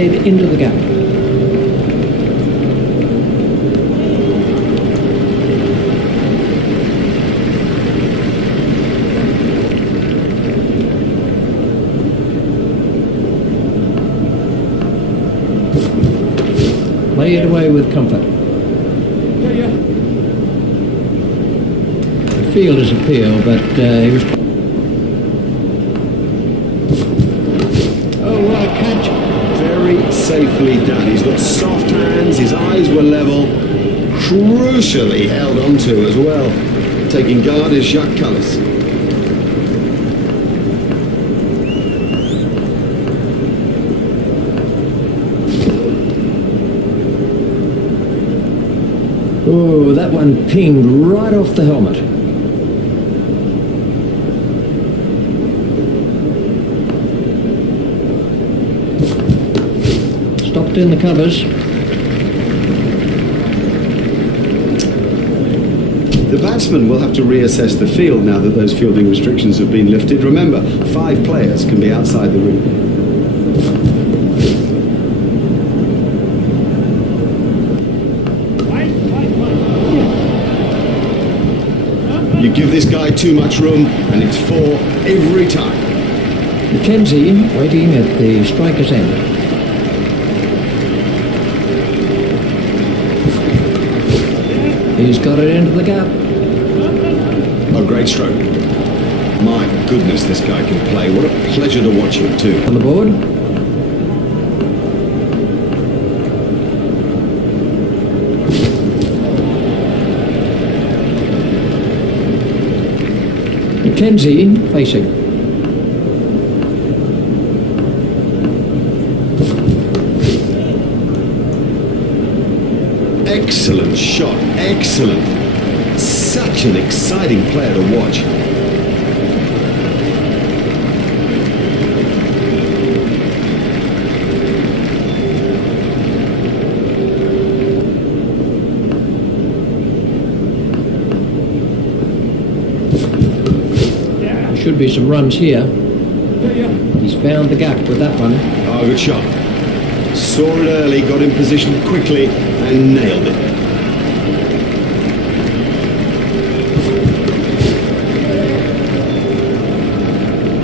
played into the gap. Play it away with comfort. The fielder's appeal, but he was... Oh, what a catch. Very safely done. He's got soft hands, his eyes were level, crucially held onto as well. Taking guard is Jacques Cullis. Oh, that one pinged right off the helmet. Stopped in the covers. The batsman will have to reassess the field now that those fielding restrictions have been lifted. Remember, 5 players can be outside the ring. You give this guy too much room and it's 4 every time. Mackenzie waiting at the striker's end. He's got it into the gap. Oh, great stroke. My goodness, this guy can play. What a pleasure to watch him too. On the board. Mackenzie facing. Excellent shot, excellent. Such an exciting player to watch. Should be some runs here. He's found the gap with that one. Oh, good shot. Saw it early, got in position quickly and nailed it.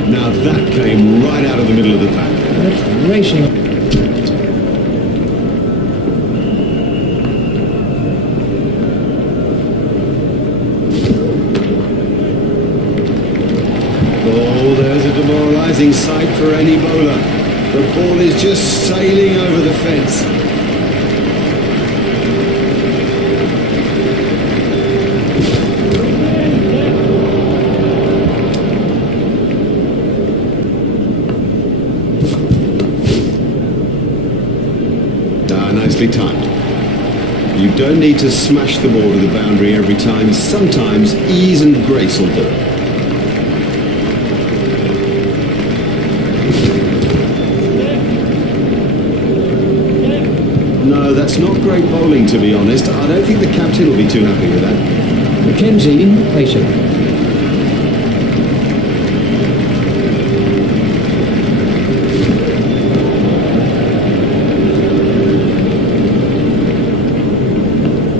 Now that came right out of the middle of the pack. That's racing. Oh, there's a demoralising sight for any bowler. The ball is just sailing over the fence. Nicely timed. You don't need to smash the ball to the boundary every time. Sometimes ease and grace will do it. No, that's not great bowling, to be honest. I don't think the captain will be too happy with that. Mackenzie facing.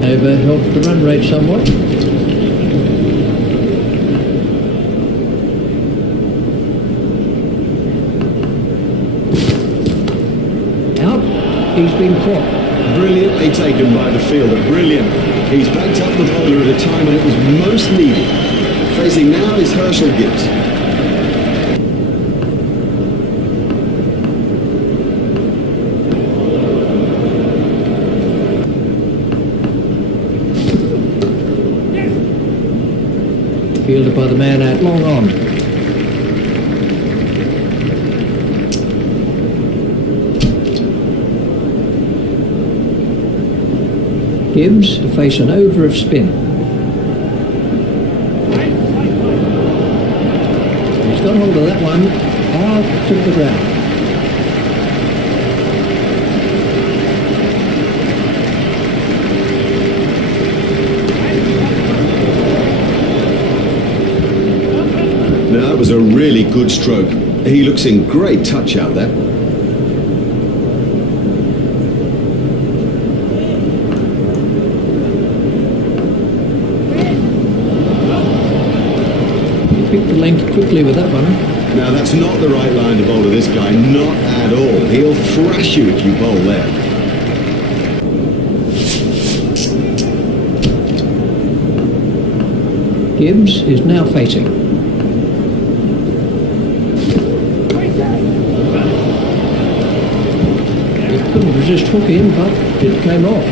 Over helped the run rate somewhat. Out. He's been caught. Brilliantly taken by the fielder. Brilliant. He's backed up the bowler at a time when it was most needed. Facing now is Herschel Gibbs. Fielded by the man out long on. Gibbs to face an over of spin. He's got hold of that one out to the ground. That was a really good stroke. He looks in great touch out there. length quickly with that one. Now that's not the right line to bowl to this guy, not at all. He'll thrash you if you bowl there. Gibbs is now facing. He couldn't resist hooking, but it came off.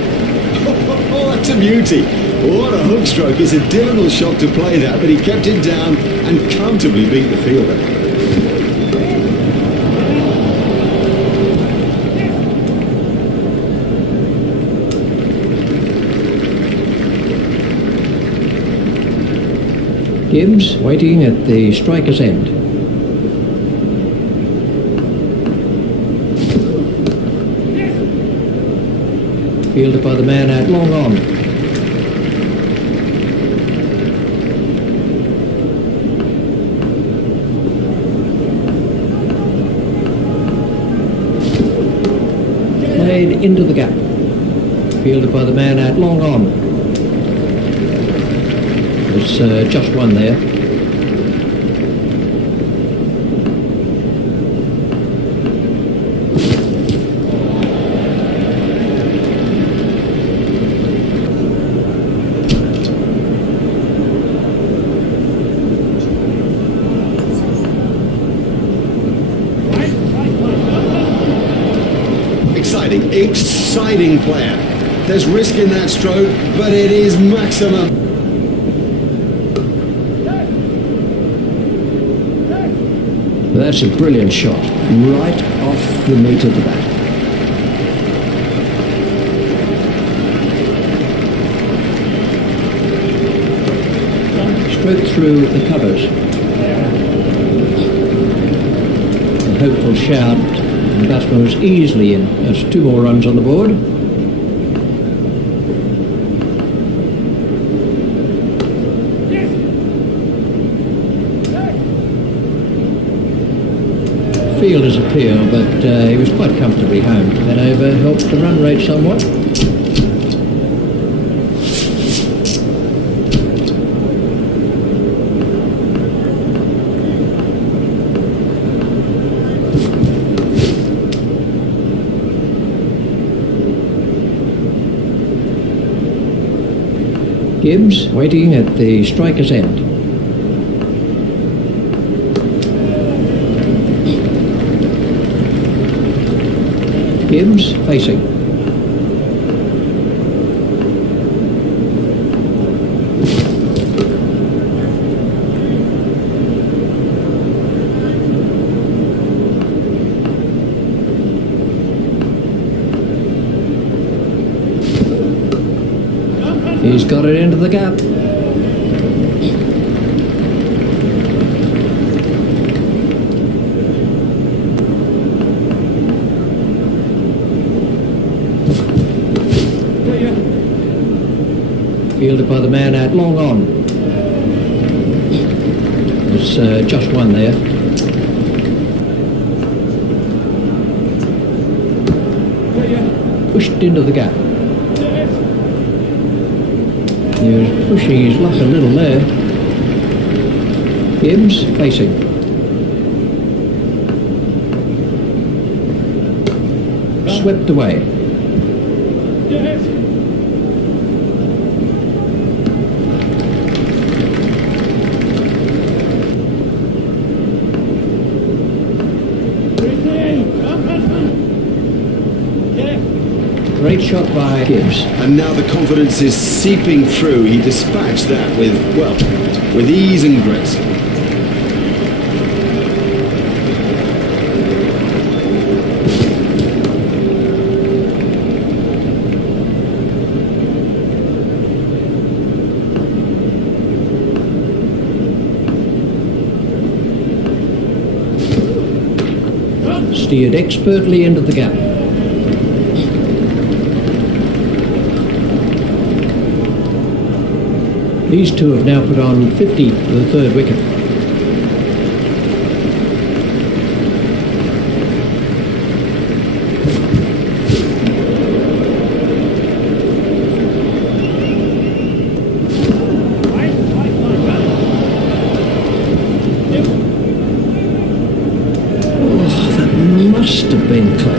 Oh, that's a beauty. What a hook stroke. It's a difficult shot to play that, but he kept it down and comfortably beat the fielder. Gibbs waiting at the striker's end. Fielded by the man out long on. Played into the gap. Fielded by the man out long on. There's just one there. Exciting player. There's risk in that stroke, but it is maximum. That's a brilliant shot, right off the meat of the bat. Straight through the covers. A hopeful shout. The batsman was easily in. That's 2 more runs on the board. Fielder's appeal, but he was quite comfortably home. That over helped the run rate somewhat. Gibbs waiting at the striker's end. Gibbs facing. He's got it into the gap. Fielded by the man out long on. There's just one there. Pushed into the gap. He was pushing his luck a little there. Gibbs facing. Swept away. Great shot by Gibbs. And now the confidence is seeping through. He dispatched that with, well, with ease and grace. Steered expertly into the gap. These two have now put on 50 for the 3rd wicket.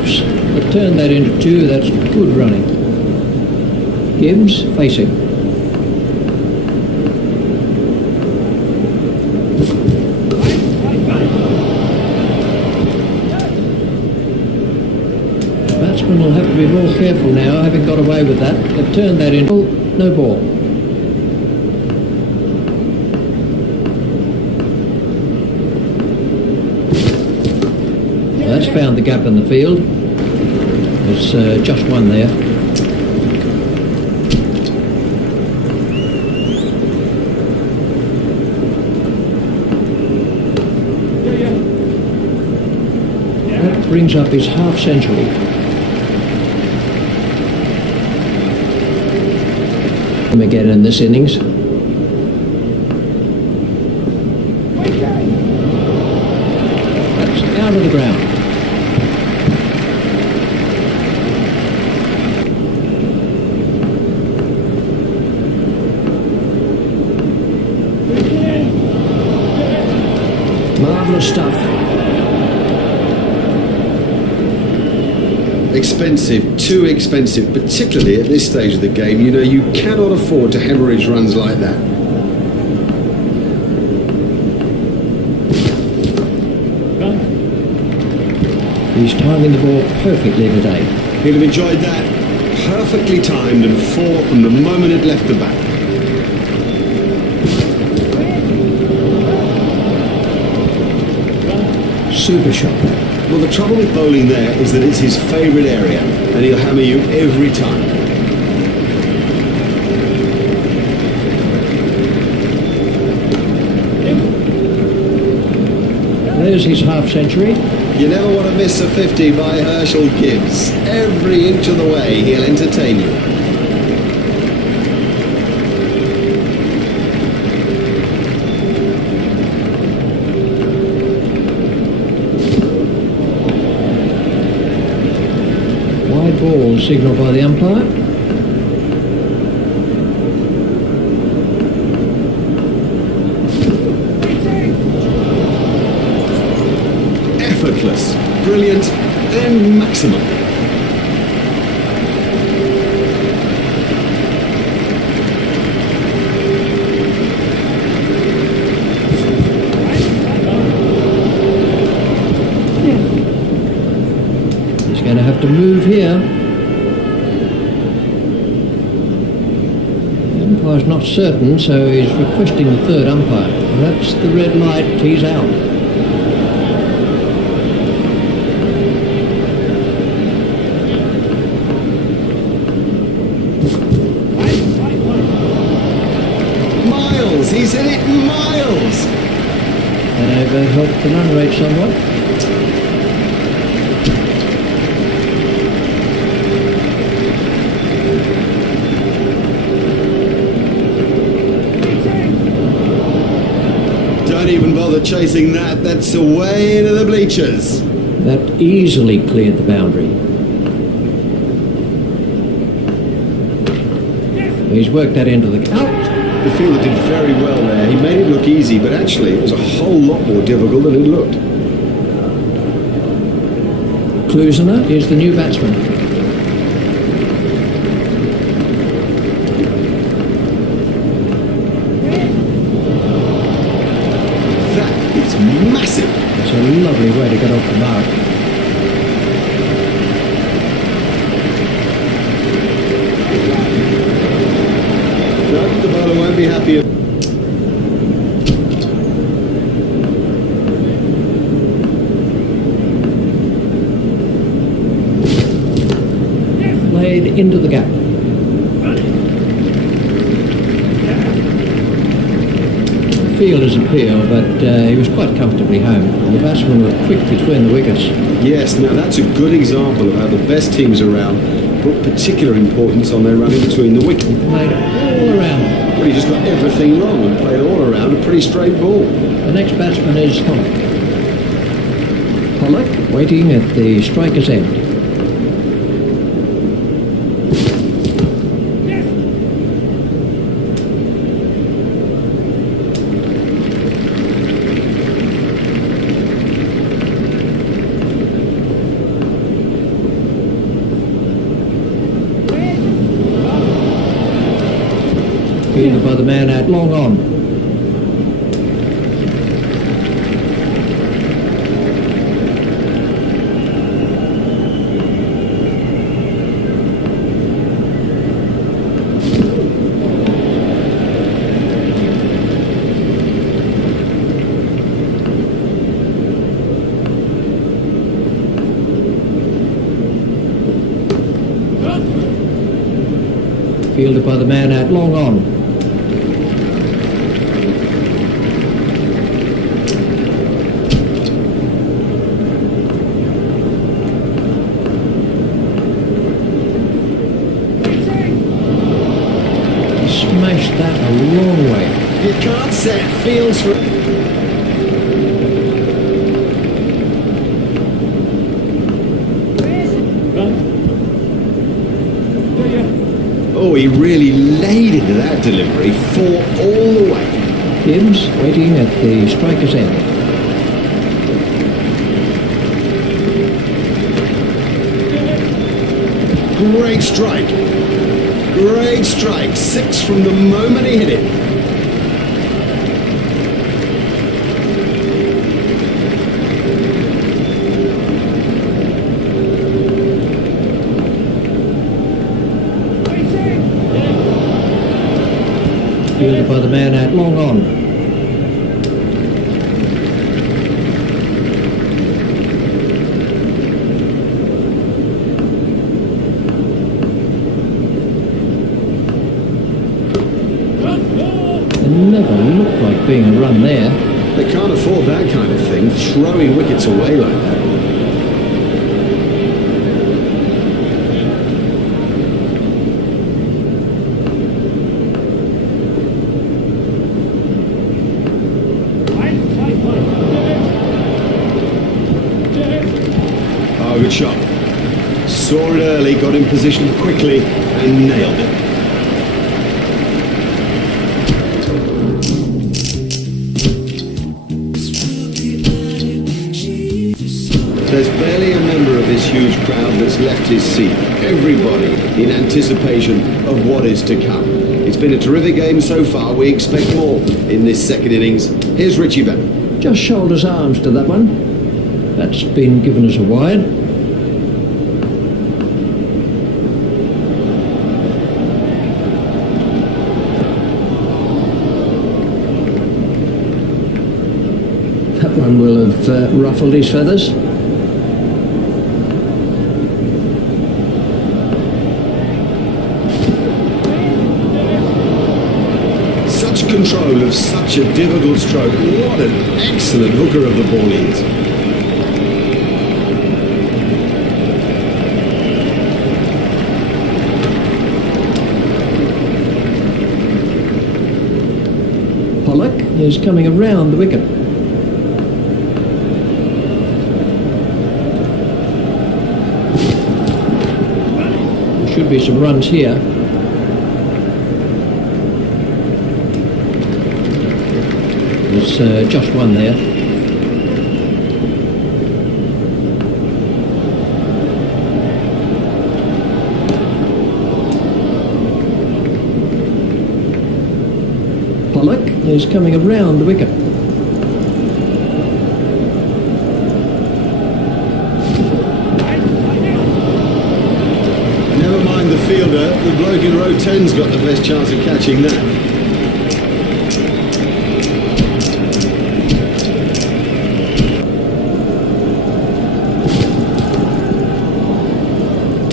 stops, but turn that into 2. That's good running. Gibbs facing. The batsman will have to be more careful now, having got away with that. They've turned that into no ball. That's found the gap in the field. There's just one there. That brings up his half century. Again in this innings. That's out of the ground. Marvellous stuff. Expensive, too expensive, particularly at this stage of the game. You know, you cannot afford to hemorrhage runs like that. He's timing the ball perfectly today. He'll have enjoyed that. Perfectly timed and 4 from the moment it left the bat. Super shot. Well, the trouble with bowling there is that it's his favourite area, and he'll hammer you every time. There's his half century. You never want to miss a 50 by Herschel Gibbs. Every inch of the way, he'll entertain you. Ball signalled by the umpire. Effortless, brilliant, and maximum. He's going to have to move here. The umpire's not certain, so he's requesting the third umpire. That's the red light. He's out. Miles, he's in it, Miles. That over helped the run rate somewhat. Don't even bother chasing that. That's away into the bleachers. That easily cleared the boundary. He's worked that into the out. The fielder did very well there. He made it look easy, but actually it was a whole lot more difficult than it looked. Klusener is the new batsman. That is massive. It's a lovely way to get off the mark. No, the bowler won't be happy. Played into the gap. Fielder's appeal, but he was quite comfortably home. The batsmen were quick between the wickets. Yes, now that's a good example of how the best teams around put particular importance on their running between the wickets. Played all around. Well, he just got everything wrong and played all around a pretty straight ball. The next batsman is Pollock. Pollock waiting at the striker's end. Fielded by the man out long on. Fielded by the man out long on. Smashed that a long way. You can't set fields for... Oh, he really laid into that delivery, four all the way. Gibbs waiting at the striker's end. Great strike. Great strike. 6 from the moment he hit it. Fielded by the man out long on. It never looked like being a run there. They can't afford that kind of thing, throwing wickets away like that. Oh, good shot. Saw it early, got in position quickly and nailed it. There's barely a member of this huge crowd that's left his seat. Everybody in anticipation of what is to come. It's been a terrific game so far. We expect more in this second innings. Here's Richie Bennett. Just shoulders arms to that one. That's been given as a wide. That one will have ruffled his feathers. Such control of such a difficult stroke. What an excellent hooker of the ball he is. Pollock is coming around the wicket. There should be some runs here. There's just one there. Pollock is coming around the wicket. Never mind the fielder, the bloke in row 10's got the best chance of catching that.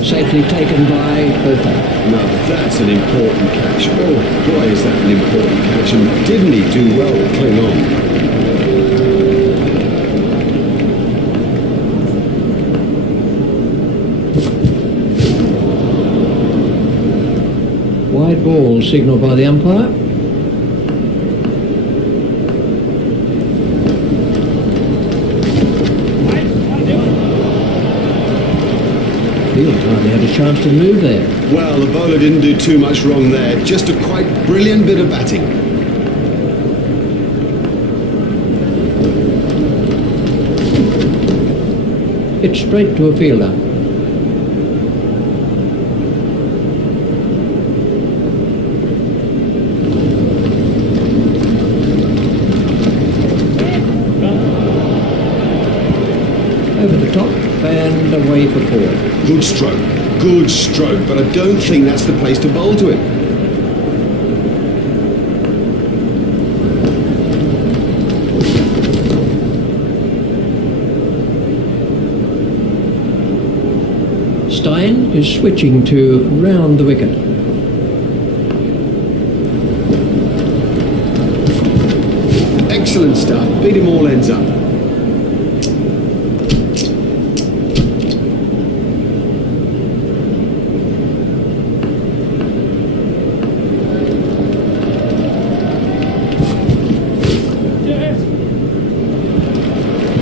Safely taken by Botha. Now that's an important catch. Oh boy, is that an important catch. And didn't he do well to cling on? Wide ball signalled by the umpire. Field hardly had a chance to move there. Well, the bowler didn't do too much wrong there. Just a quite brilliant bit of batting. It's straight to a fielder. away for 4. Good stroke, but I don't think that's the place to bowl to him. Stein is switching to round the wicket. Excellent stuff, beat him all ends up.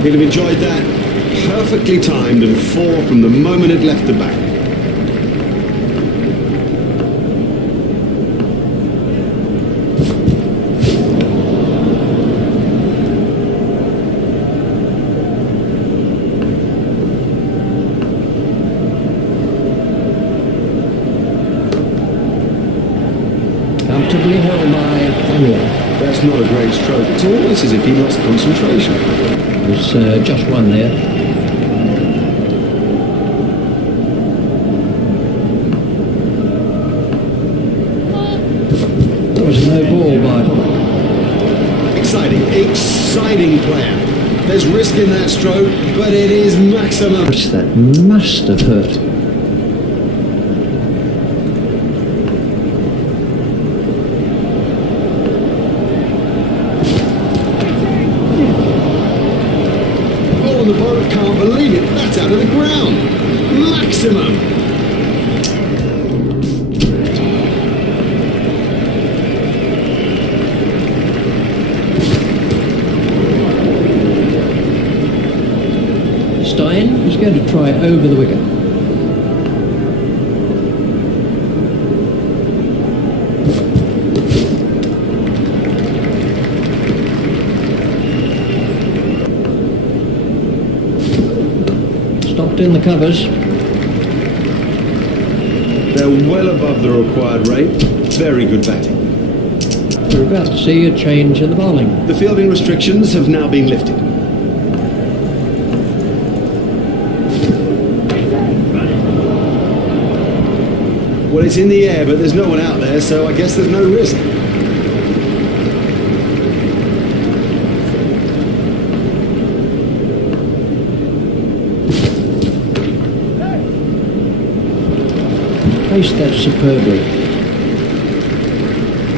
He'd have enjoyed that. Perfectly timed and 4 from the moment it left the bat. Comfortably held by Daniel. That's not a great stroke. It's almost as if he lost concentration. There's just one there. There was no ball by Pollock. Exciting player. There's risk in that stroke, but it is maximum. That must have hurt. Oh, the bowler can't believe it. That's out of the ground. Maximum. Stein is going to try over the wicket. Stopped in the covers. They're well above the required rate. Very good batting. We're about to see a change in the bowling. The fielding restrictions have now been lifted. Well, it's in the air, but there's no one out there, so I guess there's no risk. Placed that superbly.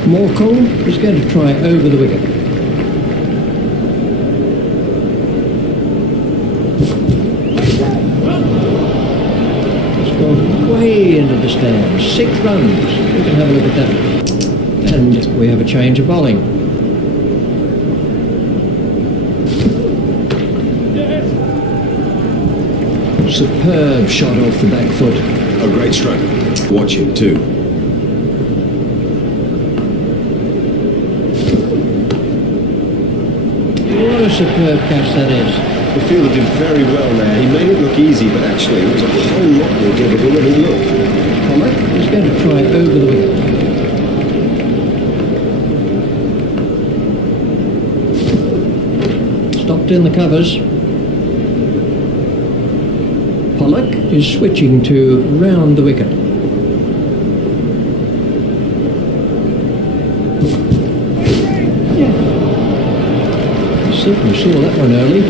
Morkel is going to try over the wicket. Way into the stands, 6 runs. We can have a look at that. And we have a change of bowling. Superb shot off the back foot. A great stroke. Watch him too. What a superb catch that is. The fielder did very well there. He made it look easy, but actually it was a whole lot more difficult than it looked. Pollock is going to try over the wicket. Stopped in the covers. Pollock is switching to round the wicket. Certainly saw that one early.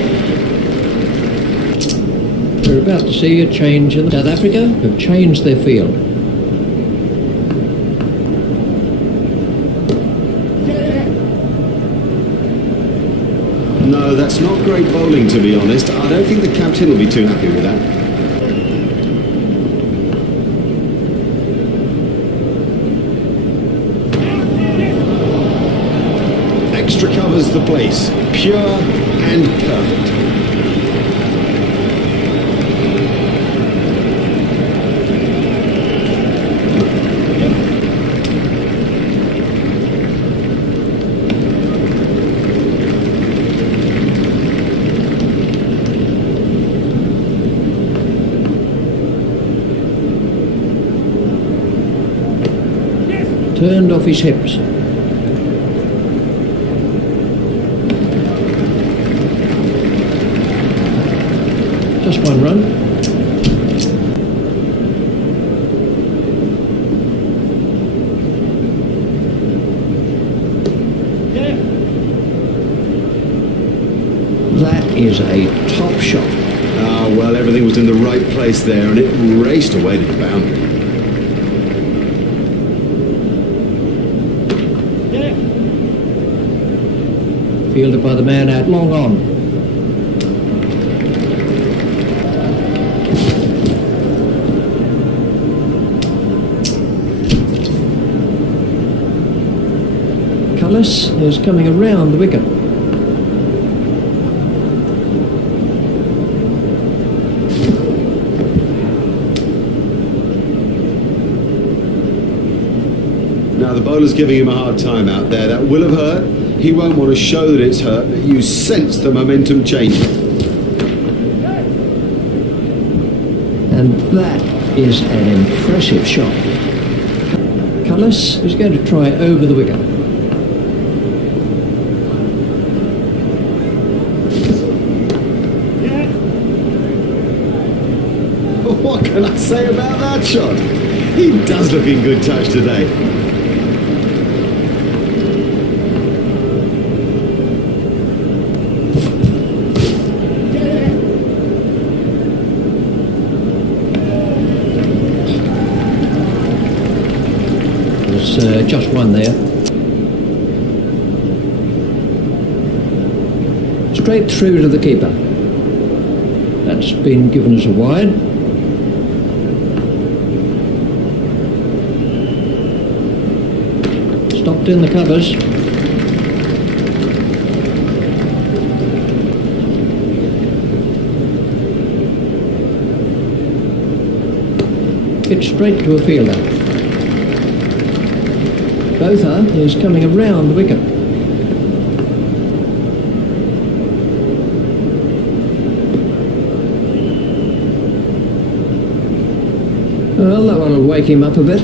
We're about to see a change in South Africa. Have changed their field. No, that's not great bowling, to be honest. I don't think the captain will be too happy with that. Extra covers the place. Pure and perfect. Turned off his hips. Just 1 run. is a top shot. Ah, well, everything was in the right place there, and it raced away to the boundary. Fielded by the man out long on. Cullis is coming around the wicket. Now the bowler's giving him a hard time out there. That will have hurt. He won't want to show that it's hurt, but you sense the momentum changing. And that is an impressive shot. Cullis is going to try over the wicket. What can I say about that shot? He does look in good touch today. There's just one there. Straight through to the keeper. That's been given as a wide. Stopped in the covers. Hit straight to a fielder. Botha is coming around the wicket. Well, that one will wake him up a bit.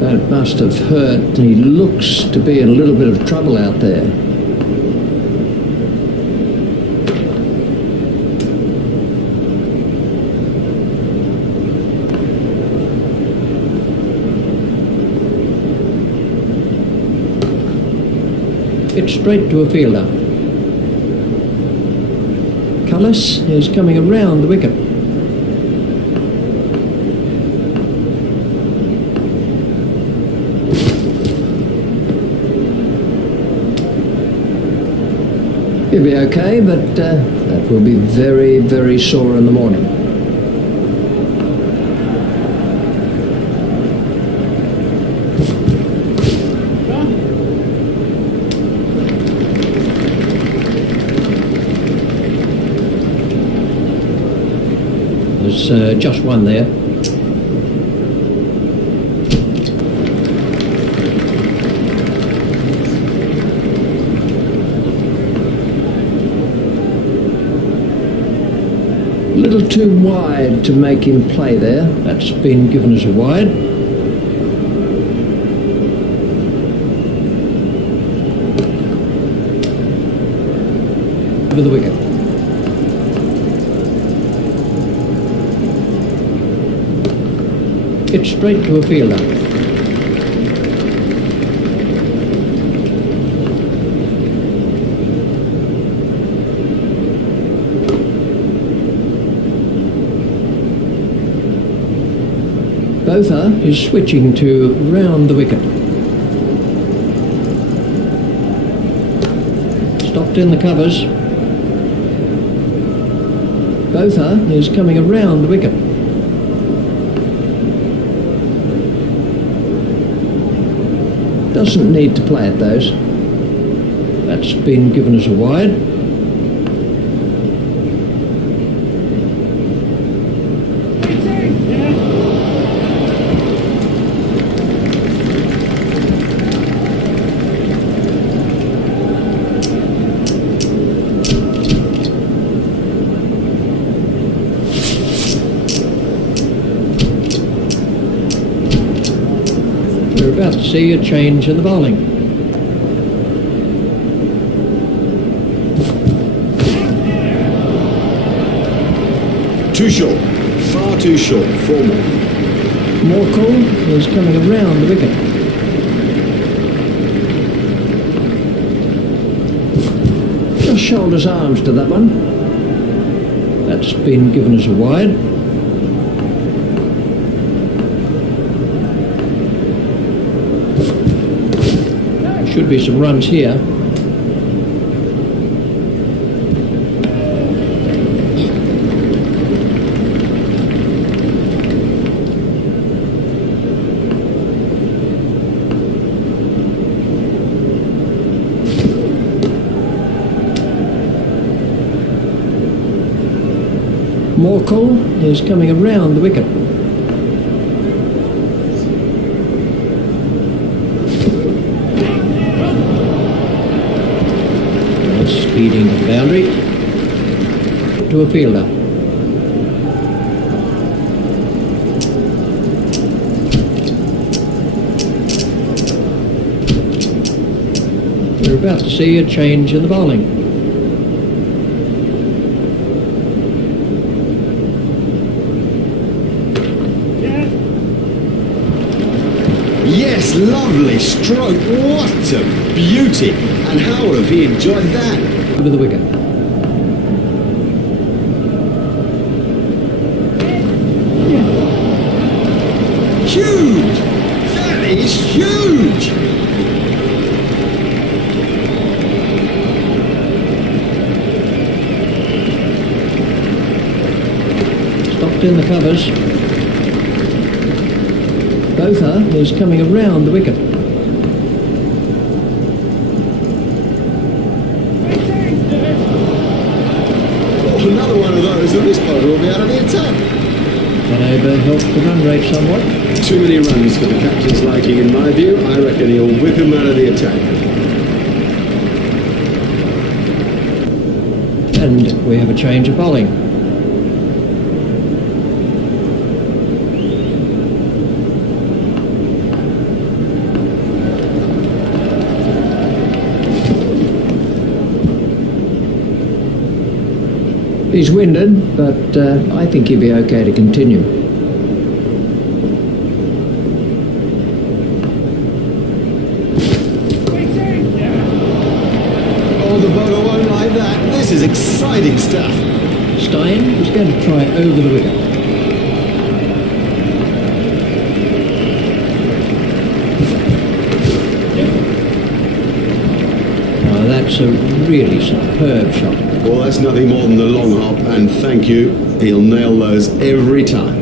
That must have hurt. He looks to be in a little bit of trouble out there. Hit straight to a fielder. Cullis is coming around the wicket. He'll be okay, but that will be very, very sore in the morning. There's just one there. A little too wide to make him play there. That's been given as a wide. Over the wicket. Hit straight to a fielder. Botha is switching to round the wicket. Stopped in the covers. Botha is coming around the wicket. Doesn't need to play at those. That's been given as a wide. We're about to see a change in the bowling. Too short. Far too short. 4 more. Morkel is coming around the wicket. Just shoulders arms to that one. That's been given as a wide. Should be some runs here. Morkel is coming around the wicket. Speeding the boundary to a fielder. We're about to see a change in the bowling. Yes, lovely stroke. What a beauty. And how would have he enjoyed that? Over the wicket. Huge! That is huge! Stopped in the covers. Botha is coming around the wicket. Another one of those, and this bowler will be out of the attack. That over helped the run rate somewhat. Too many runs for the captain's liking, in my view. I reckon he'll whip him out of the attack. And we have a change of bowling. He's winded, but I think he'll be okay to continue. Oh, the bowler won't like that. This is exciting stuff. Stein is going to try over the wicket. Now that's a really superb shot. Well, that's nothing more than the long hop, and thank you. He'll nail those every time.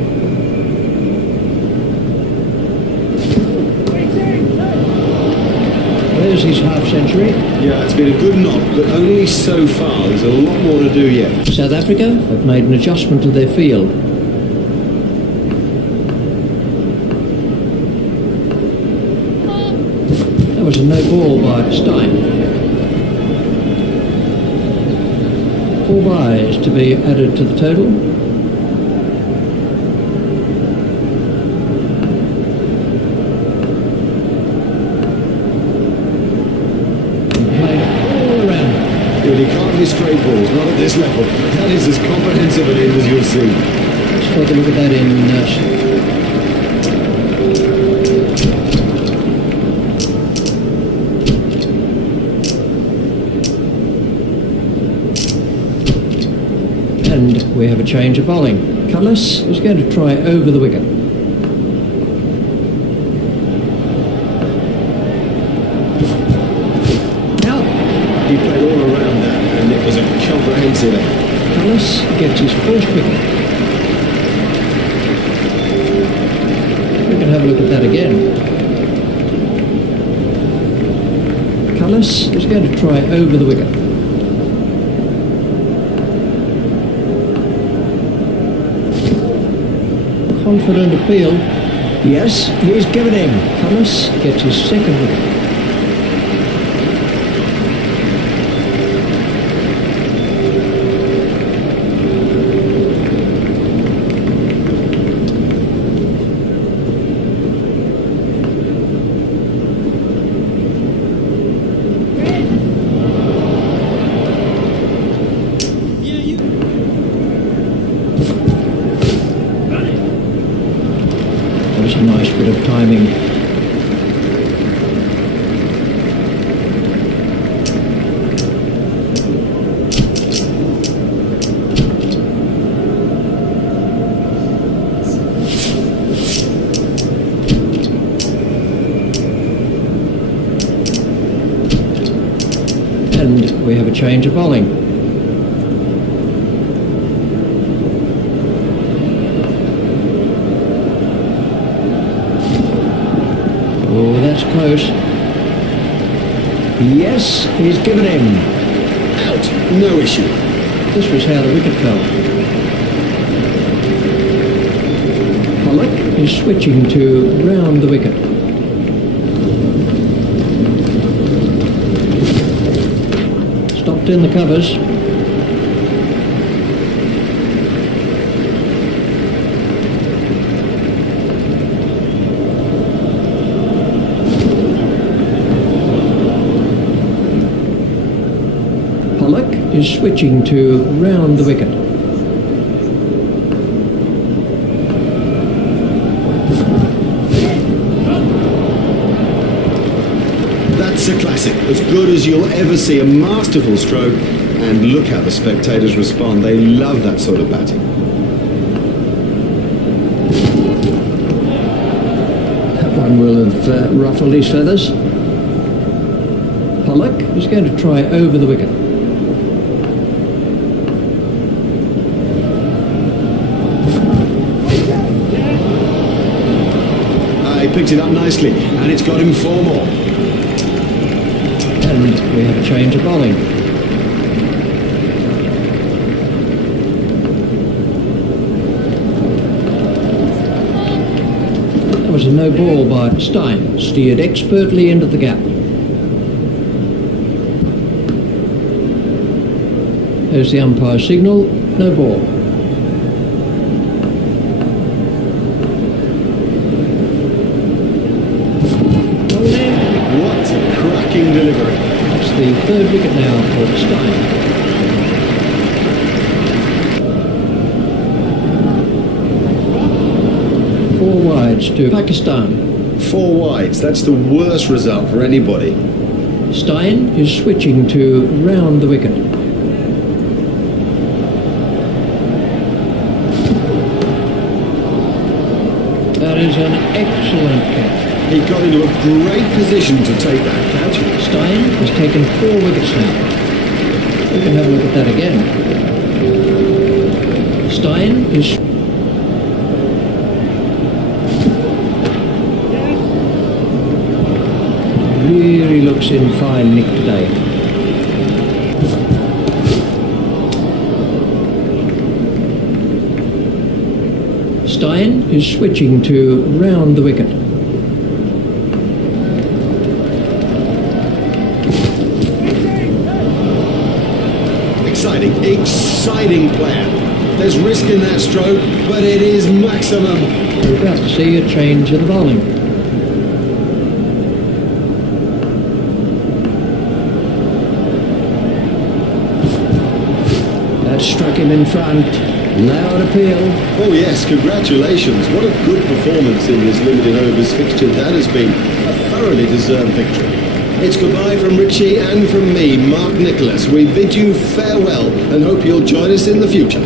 There's his half-century. Yeah, it's been a good knock, but only so far. There's a lot more to do yet. South Africa have made an adjustment to their field. That was a no ball by Stein. 4 byes to be added to the total. Played all around. Well, you can't be straight balls, not at this level. That is as comprehensive an end as you'll see. Let's take a look at that in and we have a change of bowling. Cullis is going to try over the wicket. Out. He played all around that, and it was a comprehensive end. Cullis gets his first wicket. We can have a look at that again. Cullis is going to try over the wicket. Confident appeal. Yes, he's given in. Cullis gets his second wicket. nice bit of timing. And we have a change of bowling. Oh, that's close. Yes, he's given him. Out, no issue. This was how the wicket fell. Pollock is switching to round the wicket. Stopped in the covers. Pollock is switching to round the wicket. That's a classic, as good as you'll ever see. A masterful stroke, and look how the spectators respond. They love that sort of batting. That one will have ruffled his feathers. Pollock is going to try over the wicket. He picked it up nicely, and it's got him 4 more. And we have a change of bowling. That was a no ball by Stein, steered expertly into the gap. There's the umpire signal, no ball. What a cracking delivery. That's the 3rd wicket now for Stein. Four wides to Pakistan. 4 wides, that's the worst result for anybody. Stein is switching to round the wicket. That is an excellent catch. He got into a great position to take that catch. Stein has taken 4 wickets now. We can have a look at that again. Stein is... really looks in fine nick today. Stein is switching to round the wicket. Exciting player. There's risk in that stroke, but it is maximum. We're about to see a change in the bowling. That struck him in front. Loud appeal. Oh yes, congratulations. What a good performance in this limited overs fixture. That has been a thoroughly deserved victory. It's goodbye from Richie and from me, Mark Nicholas. We bid you farewell and hope you'll join us in the future.